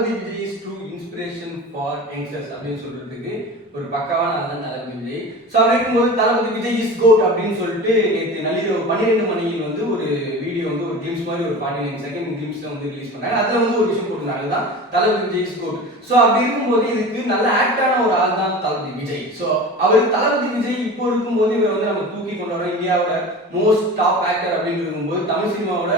Thalapathy Vijay is true inspiration for youngsters அப்படின்னு சொல்றதுக்கு ஒரு பக்காவான ஆள் தளபதி விஜய். ஸோ அப்படி இருக்கும்போது தளபதி விஜய் இஸ் கோட் அப்படின்னு சொல்லிட்டு நேற்று நள்ளிரவு 12 மணியில் வந்து ஒரு வீடியோ வந்து ஒரு கிளிம்ஸ் மாதிரி ஒரு 49 செகண்ட் கிளிம்ஸ்ல வந்து ரிலீஸ் பண்ணாங்க. அதுல வந்து ஒரு விஷயம் போட்டிருந்தாங்க, அதுதான் தளபதி விஜய் இஸ் கோட். ஸோ அப்படி இருக்கும்போது இதுக்கு நல்ல ஆக்டான ஒரு ஆள் தான் தளபதி விஜய். ஸோ அவர் தளபதி விஜய் இப்போ இருக்கும்போது இவரை வந்து நம்ம தூக்கி கொண்டு வரோம் இந்தியாவோட மோஸ்ட் டாப் ஆக்டர் அப்படின்னு இருக்கும்போது தமிழ் சினிமாவோட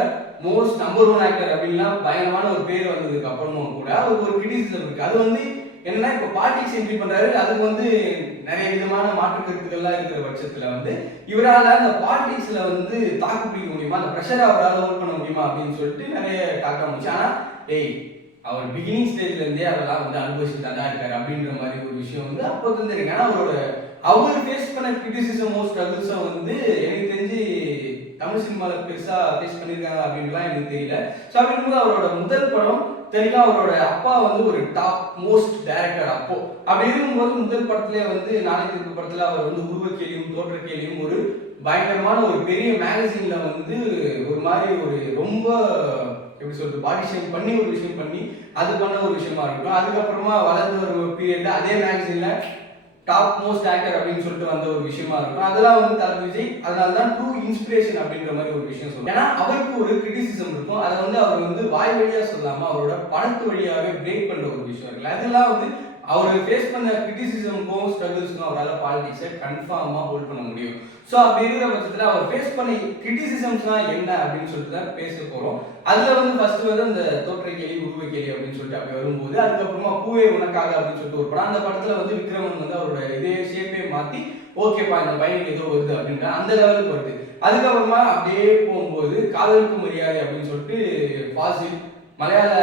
மோஸ்ட் நம்பர் 1 ஆக்டர் அப்படின்லாம் பயங்கரமான ஒரு பேர் வந்ததுக்கு அப்புறமும் கூட அவருக்கு ஒரு கிரிட்டிசிசம் இருக்கு. அது வந்து என்னன்னா இப்போ பாலிடிக்ஸ் என்ட்ரி பண்றாரு, அதுக்கு வந்து நிறைய விதமான மாற்று கருத்துக்கள்லாம் இருக்கிற பட்சத்துல வந்து இவரால் அந்த பாலிடிக்ஸ்ல வந்து தாக்கு பிடிக்க முடியுமா, அந்த ப்ரெஷரை அவரால் ஹோல்ட் பண்ண முடியுமா அப்படின்னு சொல்லிட்டு நிறைய டாக்க முடிச்சு. ஆனா அவர் பிகினிங் ஸ்டேஜ்ல இருந்தே அதெல்லாம் வந்து அனுபவிச்சுட்டு தான் இருக்காரு அப்படின்ற மாதிரி ஒரு விஷயம் வந்து அப்போ தெரிஞ்சிருக்கு. ஏன்னா அவர் ஃபேஸ் பண்ண கிரிட்டிசிசமோ ஸ்ட்ரகிள்ஸோ வந்து எனக்கு தெரிஞ்சு தமிழ் சினிமாவில் பெருசா ஃபேஸ் பண்ணியிருக்காங்க அப்படின்லாம் எனக்கு தெரியல. ஸோ அப்படிங்கும்போது அவரோட முதல் படம் தெரியும், அவரோட அப்பா வந்து ஒரு டாப் மோஸ்ட் டைரக்டர். அப்படி இருக்கும்போது முதல் படத்துல வந்து நாளை திருப்பு படத்துல அவர் வந்து உருவ கேலியும் தோற்ற கேலியும் ஒரு பயங்கரமான ஒரு பெரிய மேகசின்ல வந்து ஒரு மாதிரி ஒரு ரொம்ப எப்படி சொல்றது பாடி ஷேப் பண்ணி ஒரு விஷயம் பண்ணி அது பண்ண ஒரு விஷயமா இருக்கும். அதுக்கப்புறமா வளர்ந்து ஒரு பீரியட்ல அதே மேகசின்ல டாப் மோஸ்ட் ஆக்டர் அப்படின்னு சொல்லிட்டு வந்த ஒரு விஷயமா இருக்கும். அதெல்லாம் வந்து தளபதி விஜய் அதனாலதான் ட்ரூ இன்ஸ்பிரேஷன் அப்படின்ற மாதிரி ஒரு விஷயம் சொல்லுவாங்க. ஏன்னா அவருக்கு ஒரு கிரிட்டிசிசம் இருக்கும், அதை வந்து அவர் வந்து வாய் வழியா சொல்லாம அவரோட படத்து வழியாவே பிரேக் பண்ற ஒரு விஷயம் இருக்குல்ல, அதெல்லாம் வந்து அவர் ஃபேஸ் பண்ண கிரிட்டிசிசம்க்கும் ஸ்ட்ரகிள்ஸ்க்கும் அவரால் பாலிடிக்ஸை கன்ஃபார்மா ஹோல்ட் பண்ண முடியும். ஸோ அப்படி இருக்கிற பட்சத்தில் அவர் ஃபேஸ் பண்ண கிரிட்டிசிசம்ஸ்லாம் என்ன அப்படின்னு சொல்லிட்டு தான் பேச போகிறோம். அதில் வந்து ஃபர்ஸ்ட் வந்து அந்த தோற்ற கேலி உருவ கேலி அப்படின்னு சொல்லிட்டு அப்படி வரும்போது அதுக்கப்புறமா பூவே உனக்காக அப்படின்னு சொல்லிட்டு ஒரு படம், அந்த படத்தில் வந்து விக்ரமன் வந்து அவரோட இதே ஷேப்பே மாற்றி ஓகேப்பா இந்த பையனுக்கு ஏதோ வருது அப்படின்ற அந்த லெவலுக்கு வருது. அதுக்கப்புறமா அப்படியே போகும்போது காதலுக்கு மரியாதை அப்படின்னு சொல்லிட்டு ஃபாசில் மலையாள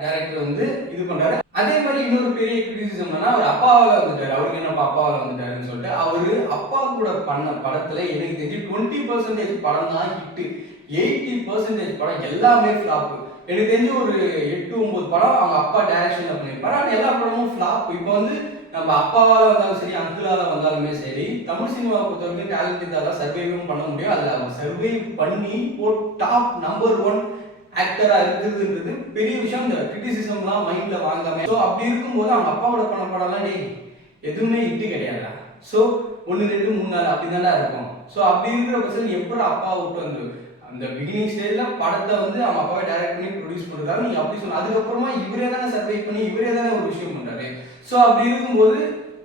டைரக்டர் வந்து இது பண்றாரு. அதே மாதிரி இன்னொரு பெரிய கிரிட்டிசிசம் என்னன்னா அவர் அப்பாவால வந்துட்டாரு, அவருக்கு என்னப்பா அப்பாவால வந்துட்டாருன்னு சொல்லிட்டு அவரு அப்பா கூட பண்ண படத்துல எனக்கு தெரிஞ்சு 20% படம் தான் ஹிட், 80% படம் எல்லாமே ஃபிளாப். எனக்கு தெரிஞ்சு ஒரு 8-9 படம் அவங்க அப்பா டைரக்ஷன்ல பண்ணியிருப்பாரு, ஆனால் எல்லா படமும் ஃபிளாப். இப்போ வந்து நம்ம அப்பாவால வந்தாலும் சரி அங்கிளால வந்தாலுமே சரி தமிழ் சினிமாவை பொறுத்த வரைக்கும் டேலண்ட் இருந்தால் தான் சர்வைவும் பண்ண முடியும். அதில் அவங்க சர்வை பண்ணி டாப் நம்பர் 1 ஆக்டரா இருக்குதுன்றது பெரிய விஷயம். இந்த கிரிட்டிசிசம்லாம் மைண்ட்ல வாங்காம ஸோ அப்படி இருக்கும்போது அவங்க அப்பாவோட பண்ண படம்லாம் எதுவுமே இட்டு கிடையாதுடா. ஸோ 1 2 3 4 அப்படிதான்டா இருக்கும். ஸோ அப்படி இருக்கிற பட்சத்தில் எப்படி அப்பா விட்டு வந்து அந்த பிகினிங் ஸ்டேஜ்ல படத்தை வந்து அவங்க அப்பாவை டைரக்ட் பண்ணி ப்ரொடியூஸ் பண்றாரு நீங்க அப்படி சொன்ன, அதுக்கப்புறமா இவரே தானே சர்வை பண்ணி இவரே தானே ஒரு விஷயம் பண்றாரு. ஸோ அப்படி இருக்கும்போது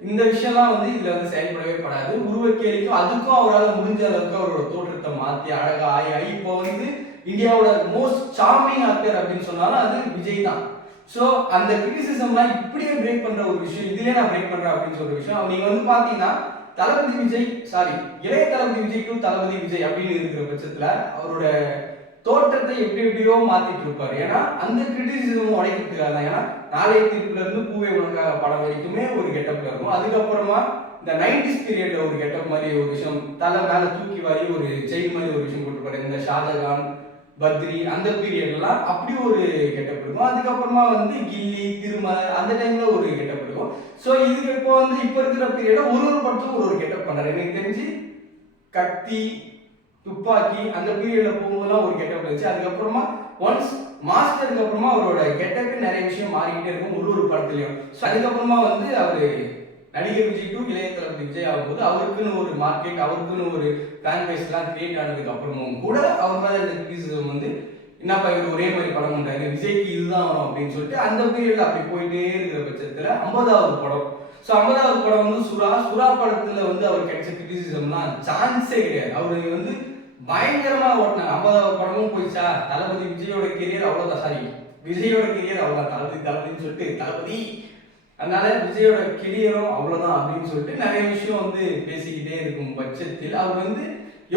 இந்த விஷயம்லாம் வந்து இதுல வந்து செயல்படவே படாது. உருவக்கேலிக்கும் அதுக்கும் அவரால் முடிஞ்ச அளவுக்கு அவரோட தோற்றத்தை மாற்றி அழகா ஆகி இப்போ வந்து இந்தியாவோட மோஸ்ட் சார்மிங் ஆக்டர் அப்படின்னு சொன்னாலும் அது விஜய் தான். ஸோ அந்த கிரிட்டிசிசம்லாம் இப்படியே பிரேக் பண்ற ஒரு விஷயம், இதுலயே நான் பிரேக் பண்றேன் அப்படின்னு சொல்ற விஷயம் நீங்க வந்து பாத்தீங்கன்னா தளபதி விஜய் இளைய தளபதி விஜய் டு தளபதி விஜய் அப்படின்னு இருக்கிற பட்சத்துல அவரோட தோற்றத்தை எப்படியோ மாத்திட்டு இருப்பாரு. ஏன்னா அந்த கிரிட்டிசிசம் உடைக்கிறதுக்காக தான். ஏன்னா நாளைய தீர்ப்புல இருந்து பூவே உனக்காக படம் வரைக்குமே ஒரு கெட்டப்ல இருக்கும். அதுக்கப்புறமா இந்த 90s பீரியட்ல ஒரு கெட்டப் மாதிரி ஒரு விஷயம் தலை மேல தூக்கி வாரி ஒரு செயின் மாதிரி ஒரு விஷயம் போட்டுருப்பாரு. இந்த ஷாஜகான் பத்ரி அந்த பீரியட்லாம் அப்படி ஒரு கெட்டப் இருக்கும். அதுக்கப்புறமா வந்து கில்லி திருமலை அந்த டைம்ல ஒரு கெட்டப் இருக்கும். ஸோ இதுக்கு இப்போ வந்து இப்போ இருக்கிற பீரியட ஒரு படத்தும் ஒரு கெட்டப் பண்றாரு. எனக்கு தெரிஞ்சு கத்தி துப்பாக்கி அந்த பீரியட்ல போகும்போதுலாம் ஒரு கெட்டப் இருந்துச்சு. அதுக்கப்புறமா ஒன்ஸ் மாஸ்டருக்கு அப்புறமா அவரோட கெட்டப்பு நிறைய விஷயம் மாறிக்கிட்டே இருக்கும் ஒரு படத்துலயும். ஸோ அதுக்கப்புறமா வந்து அவரு நடிகர் விஜய் டு இளைய தளபதி விஜய் ஆகும்போது அவருக்குன்னு ஒரு மார்க்கெட் அவருக்குன்னு ஒரு ஃபேன் பேஸ் எல்லாம் கிரியேட் ஆனதுக்கு அப்புறமும் கூட அவர் மேல இந்த கிரிட்டிசிசம் வந்து என்னப்பா இவர் ஒரே மாதிரி படம் பண்றாரு விஜய்க்கு இதுதான் வரும் அப்படின்னு சொல்லிட்டு அந்த பீரியட்ல அப்படி போயிட்டே இருக்கிற பட்சத்துல 50வது படம். ஸோ 50வது படம் வந்து சுறா படத்துல வந்து அவர் கிடைச்ச கிரிட்டிசிசம்லாம் சான்ஸே கிடையாது. அவரு வந்து பயங்கரமா ஓட்டினாங்க. 50வது படமும் போயிடுச்சா தளபதி விஜயோட கெரியர் அவ்வளவுதான், விஜயோட கெரியர் அவ்வளவுதான், தளபதின்னு சொல்லிட்டு தளபதி அதனால விஜயோட கெரியரும் அவ்வளவுதான் அப்படின்னு சொல்லிட்டு நிறைய விஷயம் வந்து பேசிக்கிட்டே இருக்கும் பட்சத்தில் அவர் வந்து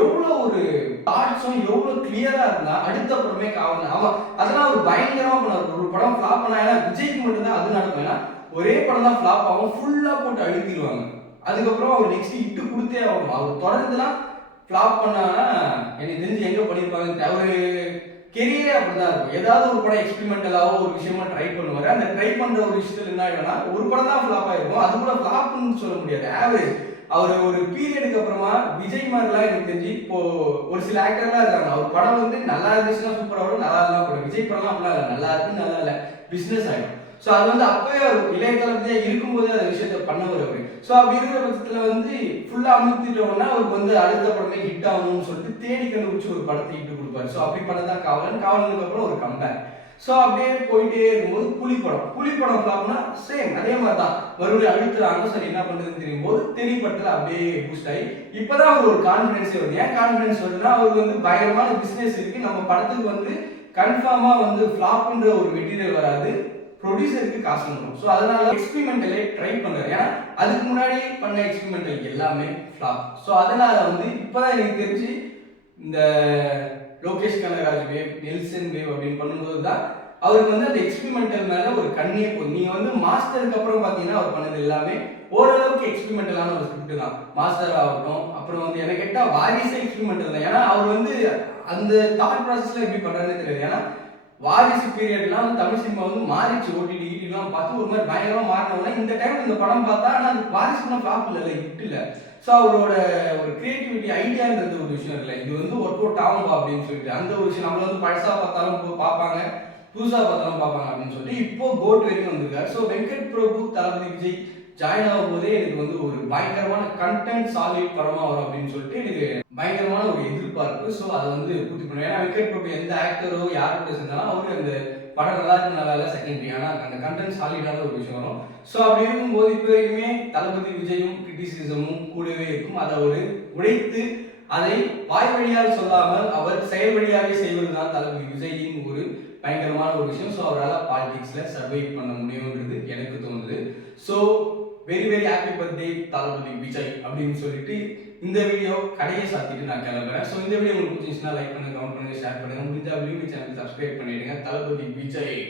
எவ்வளவு ஒரு தாட்ஸும் எவ்வளவு கிளியரா இருந்தா அடுத்த படமே காவல் அவன் அதெல்லாம் ஒரு பயங்கரமா பண்ணார். ஒரு படம் ஃபிளாப் பண்ணா ஏன்னா விஜய்க்கு மட்டும்தான் அது நடக்கும். ஏன்னா ஒரே படம் தான் ஃபிளாப் ஆகும், ஃபுல்லா போட்டு அழுத்திடுவாங்க. அதுக்கப்புறம் அவர் நெக்ஸ்ட் இட்டு கொடுத்தே ஆகணும். அவர் தொடர்ந்துலாம் ஃபிளாப் பண்ணாங்கன்னா எனக்கு தெரிஞ்சு எங்க பண்ணியிருப்பாங்க. அவரு கெரியரே அப்படிதான் இருக்கும். ஏதாவது ஒரு படம் எக்ஸ்பெரிமெண்டலாவோ ஒரு விஷயமா ட்ரை பண்ணுவாரு. அந்த ட்ரை பண்ற ஒரு விஷயத்துல என்ன ஆயிடும்னா ஒரு படம் தான் ஃபிளாப் ஆயிருக்கும், அது கூட ஃபிளாப்னு சொல்ல முடியாது, ஆவரேஜ். அவர் ஒரு பீரியடுக்கு அப்புறமா விஜய் மாதிரிலாம் எனக்கு தெரிஞ்சு இப்போ ஒரு சில ஆக்டர்லாம் இருக்காங்க, அவர் படம் வந்து நல்லா இருந்துச்சுன்னா சூப்பரா வரும், நல்லா இருந்தா கூட விஜய் படம்லாம் அப்படிலாம் இல்லை, நல்லா இருக்கு நல்லா இல்லை பிசினஸ் ஆயிடும். ஸோ அது வந்து அப்பவே அவர் இளைய தளபதியா இருக்கும்போதே அந்த விஷயத்த பண்ணவர் அவரு. ஸோ அப்படி இருக்கிற பட்சத்துல வந்து ஃபுல்லா அமுத்திட்டோம்னா அவருக்கு வந்து அடுத்த படமே ஹிட் ஆகணும்னு சொல்லிட்டு தேடி கண்டுபிடிச்சு ஒரு படத்தை இட்டு கொடுப்பாரு. ஸோ அப்படி பண்ணதான் காவலன். காவலனுக்கு அப்புறம் ஒரு கம்பேக். ஸோ அப்படியே போயிட்டே இருக்கும்போது புலிப்படம் ஃபிளாப்னா சேம் அதே மாதிரி தான் மறுபடியும் அழுத்துறாங்க. சரி என்ன பண்றதுன்னு தெரியும் போது தெரியப்பட்டல அப்படியே பூஸ்ட் ஆகி இப்பதான் அவர் ஒரு கான்ஃபிடன்ஸே வருது. ஏன் கான்ஃபிடன்ஸ் வருதுன்னா அவருக்கு வந்து பயங்கரமான பிசினஸ் இருக்கு. நம்ம படத்துக்கு வந்து கன்ஃபார்மா வந்து ஃபிளாப்ன்ற ஒரு மெட்டீரியல் வராது, ப்ரொடியூசருக்கு காசு வந்துடும். ஸோ அதனால எக்ஸ்பெரிமெண்டலே ட்ரை பண்றாரு. ஏன்னா அதுக்கு முன்னாடி பண்ண எக்ஸ்பெரிமெண்டல் எல்லாமே ஃபிளாப். ஸோ அதனால வந்து இப்பதான் எனக்கு தெரிஞ்சு இந்த Lokesh Kanagaraj wave, Nelson wave அப்படின்னு பண்ணும்போது தான் அவருக்கு வந்து அந்த எக்ஸ்பெரிமெண்டல் மேல ஒரு கண்ணியே போகுது. நீங்க வந்து மாஸ்டருக்கு அப்புறம் பாத்தீங்கன்னா அவர் பண்ணது எல்லாமே ஓரளவுக்கு எக்ஸ்பெரிமெண்டலான ஒரு ஸ்கிரிப்ட் தான். மாஸ்டர் ஆகட்டும், அப்புறம் வந்து எனக்கு கேட்டா வாரிசே எக்ஸ்பெரிமெண்டல் தான். ஏன்னா அவர் வந்து அந்த தாட் ப்ராசஸ்ல எப்படி பண்றாருன்னு தெரியாது. ஏன்னா வாரிசு பீரியட்லாம் தமிழ் சினிமா வந்து மாறிச்சு. ஓடிடி எல்லாம் பார்த்து ஒரு மாதிரி பயங்கரமா மாறினவங்க இந்த டைம் இந்த படம் பார்த்தா ஆனா அது வாரிசுனா ஃபிளாப் இல்ல, ஹிட் இல்ல. ஸோ அவரோட ஒரு கிரியேட்டிவிட்டி ஐடியான்றது ஒரு விஷயம் இல்லை. இது வந்து ஒர்க் அவுட் ஆகும்பா அப்படின்னு சொல்லிட்டு அந்த ஒரு விஷயம் நம்மள வந்து பழசா பார்த்தாலும் பார்ப்பாங்க, புதுசா பார்த்தாலும் பார்ப்பாங்க அப்படின்னு சொல்லிட்டு இப்போ கோட் வரைக்கும் வந்திருக்காரு. ஸோ வெங்கட் பிரபு தளபதி விஜய் ஜாயின் ஆகும் போதே எனக்கு வந்து ஒரு பயங்கரமான கண்டென்ட் சாலிட் படமா வரும் அப்படின்னு சொல்லிட்டு எனக்கு பயங்கரமான ஒரு எதிர்பார்ப்பு. ஸோ அதை வந்து பூர்த்தி பண்ணுவேன். ஏன்னா வெங்கட் பிரபு எந்த ஆக்டரோ யார் கூட செஞ்சாலும் அவரு அந்த படம் நல்லா இருக்கு நல்லா இல்லை செகண்டரி, ஆனால் அந்த கண்டென்ட் சாலிடான ஒரு விஷயம் வரும். ஸோ அப்படி இருக்கும்போது இப்போ வரைக்குமே தளபதி விஜயும் கிரிட்டிசிசமும் கூடவே இருக்கும். அதை ஒரு உடைத்து அதை வாய் வழியால் சொல்லாமல் அவர் செயல் வழியாகவே செய்வதுதான் தளபதி விஜயின் ஒரு பயங்கரமான ஒரு விஷயம். ஸோ அவரால் பாலிடிக்ஸ்ல சர்வைவ் பண்ண முடியும்ன்றது எனக்கு தோணுது. So very very happy birthday Thalapathy Vijay அப்படின்னு சொல்லிட்டு இந்த வீடியோ கடையை சாத்திட்டு நான் கிளம்புறேன். ஸோ இந்த வீடியோ உங்களுக்கு பிடிச்சிருந்துச்சுன்னா லைக் பண்ணுங்க, கமெண்ட் பண்ணுங்க, ஷேர் பண்ணுங்க. முடிஞ்சா வியூ சேனல் சப்ஸ்கிரைப் பண்ணிடுங்க. தளபதி விஜய்.